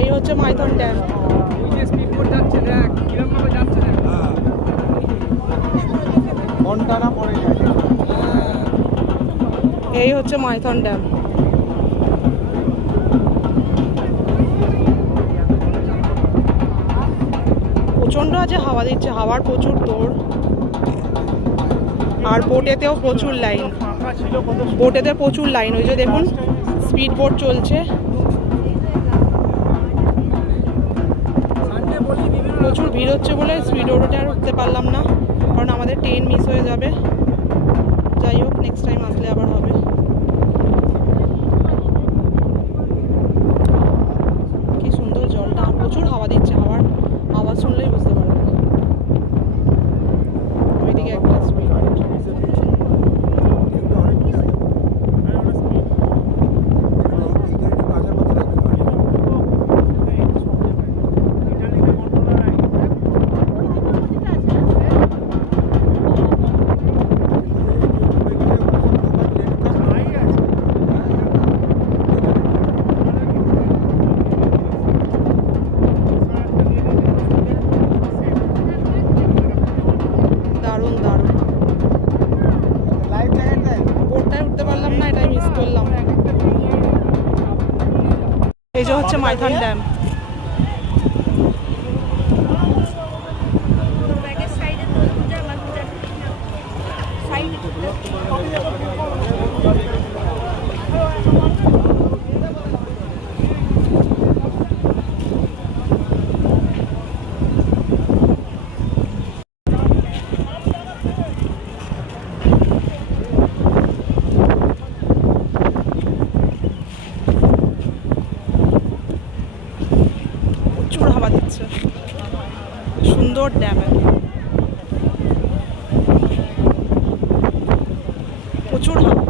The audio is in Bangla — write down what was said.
এই হচ্ছে মাইথন ড্যাম। এই হচ্ছে মাইথন ড্যাম। প্রচন্ড আছে, হাওয়া দিচ্ছে, হাওয়ার প্রচুর দৌড়। আর বোটেতেও প্রচুর লাইন, বোটেতে প্রচুর লাইন। ওই যে দেখুন স্পিড বোট চলছে, প্রচুর ভিড় হচ্ছে বলে স্পিড বোটে আর উঠতে পারলাম না, কারণ আমাদের ট্রেন মিস হয়ে যাবে। যাই হোক, নেক্সট টাইম আসলে আবার হবে। কি সুন্দর জলটা, প্রচুর হাওয়া দিচ্ছে, হাওয়ার আওয়াজ শুনলেই বুঝতে পারবে। ওইদিকে একটা স্পিড বোট। দারুণ দারুণ, বোটটায় উঠতে পারলাম না, এটাই মিস করলাম। এই যে হচ্ছে মাইথন ড্যাম। প্রচুর হাওয়া দিচ্ছে, সুন্দর ড্যাম, প্রচুর হাওয়া।